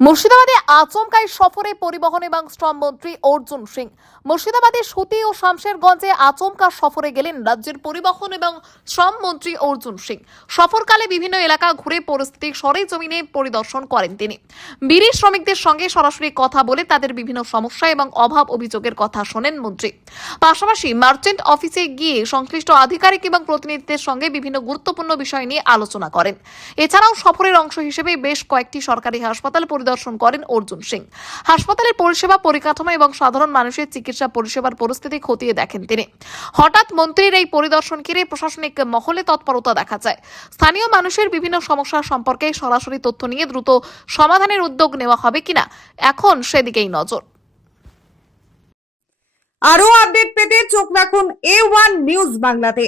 মুর্শিদাবাদে আচমকাই সফরে পরিবহন এবং শ্রম মন্ত্রী অর্জুন সিং। মুর্শিদাবাদের সুতি ও শামশেরগঞ্জে আচমকা সফরে গেলেন রাজ্যের পরিবহন এবং শ্রম মন্ত্রী অর্জুন সিং। সফরকালে বিভিন্ন এলাকা ঘুরে পরিস্থিতি সরেজমিনে পরিদর্শন করেন তিনি। বিড়ি শ্রমিকদের সঙ্গে সরাসরি কথা বলে তাদের বিভিন্ন সমস্যা এবং অভাব অভিযোগের কথা শোনেন মন্ত্রী। পাশাপাশি মার্চেন্ট অফিসে গিয়ে সংশ্লিষ্ট আধিকারিক এবং প্রতিনিধিদের সঙ্গে বিভিন্ন গুরুত্বপূর্ণ বিষয় নিয়ে আলোচনা করেন। এছাড়াও সফরের অংশ হিসেবে বেশ কয়েকটি সরকারি হাসপাতাল পরিদর্শন করেন অর্জুন সিং। হাসপাতালের পরিষেবা, পরিকাঠামো এবং সাধারণ মানুষের চিকিৎসা পরিষেবার পরিস্থিতি খতিয়ে দেখেন তিনি। হঠাৎ মন্ত্রীর এই পরিদর্শন ঘিরে প্রশাসনিক মহলে তৎপরতা দেখা যায়। স্থানীয় মানুষের বিভিন্ন সমস্যা সম্পর্কে সরাসরি তথ্য নিয়ে দ্রুত সমাধানের উদ্যোগ নেওয়া হবে কিনা এখন সেদিকেই নজর। আরো আপডেট পেতে চোখ রাখুন A1 নিউজ বাংলাতে।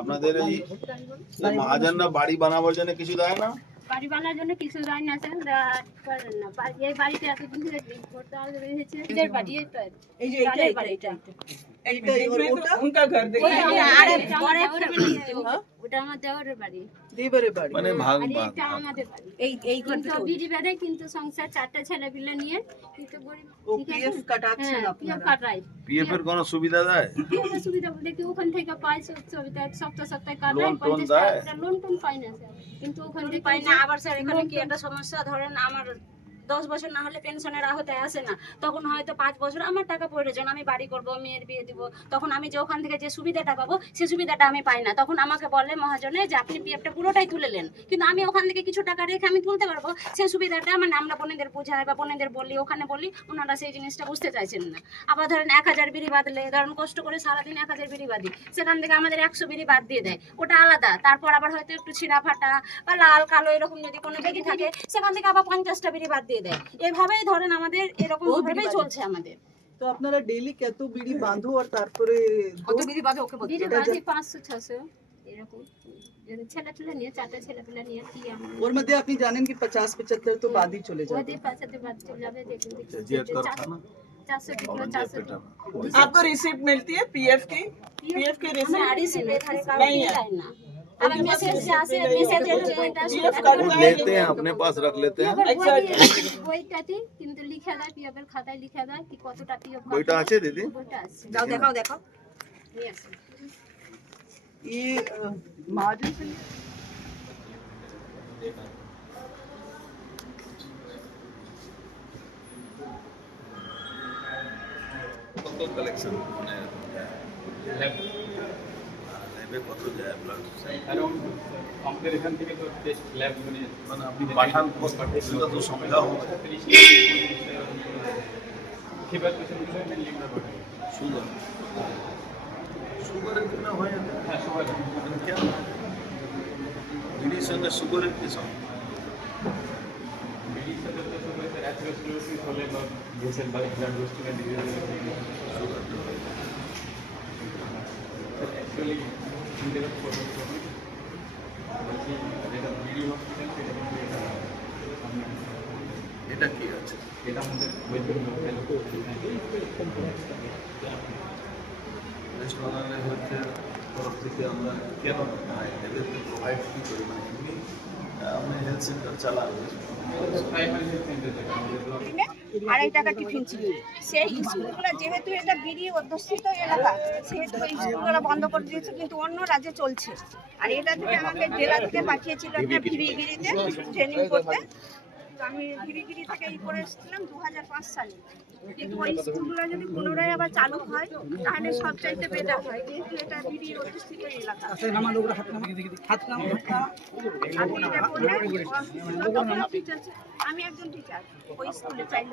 আপনাদের এই মহাজনরা বাড়ি বানাবার জন্য কিছু দেয় না? বাড়ি বানানোর জন্য কিছু দেয় না স্যার, করেন না। এই বাড়িতে এতদিন ধরে করতে হয়েছে। নিজের বাড়ি এই যে এইটা ওটা উনকা ঘর দেখে ওটা আমার দেওয়ারের বাড়ি, দেবরের বাড়ি, মানে ভাগ আর ভাগ এটা আমাদের বাড়ি। এই কিন্তু বিড়ি বেঁধে কিন্তু সংসার চারটা ছেলে পিলে নিয়ে কিন্তু গরিব। ও ঠিক আছে? পিএফ কাটাচ্ছেন হ্যাঁ, আপনারা? PF কাটাই। পিএফ এর কোনো সুবিধা দেয়? একটা সুবিধা বলতে কি ওখান থেকে পাই সুবিধা, সপ্তাহে কাটাই। লোন টোন 50 দেয়? টাকা লোন টোন পাই না স্যার, কিন্তু ওখান থেকে পাই না। আবার স্যার এখানে কি একটা সমস্যা, ধরেন আমার 10 বছর না হলে পেনশনের আওতায় আসে না, তখন হয়তো 5 বছর আমার টাকা প্রয়োজন, আমি বাড়ি করব, মেয়ের বিয়ে দিব, তখন আমি যে ওখান থেকে যে সুবিধাটা পাবো সেই সুবিধাটা আমি পাই না। তখন আমাকে বলে মহাজনে যে আপনি পিএফটা পুরোটাই তুলে নেন, কিন্তু আমি ওখান থেকে কিছু টাকা রেখে আমি তুলতে পারবো সেই সুবিধাটা। মানে আমরা বোনেদের বোঝাই বা বোনেদের বলি, ওখানে বলি, ওনারা সেই জিনিসটা বুঝতে চাইছেন না। আবার ধরেন 1000 বিড়ি বাঁধলে, ধরেন কষ্ট করে সারাদিন 1000 বিড়ি বাঁধি, সেখান থেকে আমাদের 100 বিড়ি বাদ দিয়ে দেয়, ওটা আলাদা। তারপর আবার হয়তো একটু ছিঁড়া ফাটা বা লাল কালো এরকম যদি কোনো বিড়ি থাকে সেখান থেকে আবার 50টা বিড়ি বাদ দিয়ে দেয়। এভাবেই ধরেন আমাদের এরকম ভাবেই চলছে আমাদের। তো আপনারা ডেইলি কত বিড়ি বাঁধো আর তারপরে কত বিড়ি বাঁধে ওকে বলতে বিড়ি বাঁধি 500-600 এরকম। যদি ছেলে নিয়ে চারটা ছেলে নিয়ে কি আমরা ওর মধ্যে আপনি জানেন কি 50-75 তো বাদই চলে যাবে। ওদের পাশাতে বাদ চলে যাবে। দেখুন জিয়াত কারখানা 400 কিলো 400 आपको रिसिप्ट मिलती है पीएफ की? पीएफ की रिसिप्ट नहीं है ना। अगर मैसेज से आसे मैसेज पीएफ वो लेते हैं, अपने पास रख लेते हैं। বইটাতে কিন্তু লিখা দেয়, পিএফের খাতায় লিখা দেয় কি কতটা পিএফ। বইটা আছে দিদি? বইটা আছে। जाओ देखाओ देखाओ। নিয়ে আসো। ये महाजन से কত কালেকশন মানে ল্যাবে কত যায় ব্লাড? আমাদের এখান থেকে তো টেস্ট ল্যাব মানে আপনি পাঠান সেটা তো সংখ্যা হবে। ফিভার পেশেন্টগুলো মেনলি আমরা পাঠাই। সুগার সুগারের কিনা হয় না? হ্যাঁ, সবাই কেন বিড়ির সঙ্গে সুগারের কি সঙ্গে? বিড়ির সাথে তো সবাই অ্যাথেরোস্ক্লেরোসিস হলে বা ভেসেল বা ব্লাড ভেসেলের ডিজিজ অ্যাকচুয়ালি যেটা বিডি হসপিটাল সেটা কিন্তু এটা কি আছে? এটা আমাদের ওয়েস্ট বেঙ্গলের হচ্ছে তরফ থেকে আমরা কেন এদেরকে প্রোভাইড কী করি? মানে এমনি আমরা হেলথ সেন্টার চালাবো। প্রাইমারি হেলথ সেন্টার যেটা আমাদের আড়াই টাকা টিফিন ছিল। সেই স্কুলগুলো যেহেতু এটা বিড়ি অধ্যুষিত এলাকা, সেহেতু এই স্কুলগুলো বন্ধ করে দিয়েছে, কিন্তু অন্য রাজ্যে চলছে। আর এটা থেকে আমাকে জেলা থেকে পাঠিয়েছিল একটা ভিড়িগিরিতে ট্রেনিং করতে। তো আমি ভিড়িগিরি থেকে করে এসেছিলাম 2005 সালে। কিন্তু ওই স্কুলগুলো যদি পুনরায় আবার চালু হয় তাহলে সব চাইতে বেটার হয়, যেহেতু এটা বিড়ির অধ্যুষিত এলাকা। আপনি এটা বললেন, তখনও টিচার, আমি একজন টিচার ওই স্কুলে চাইল্ড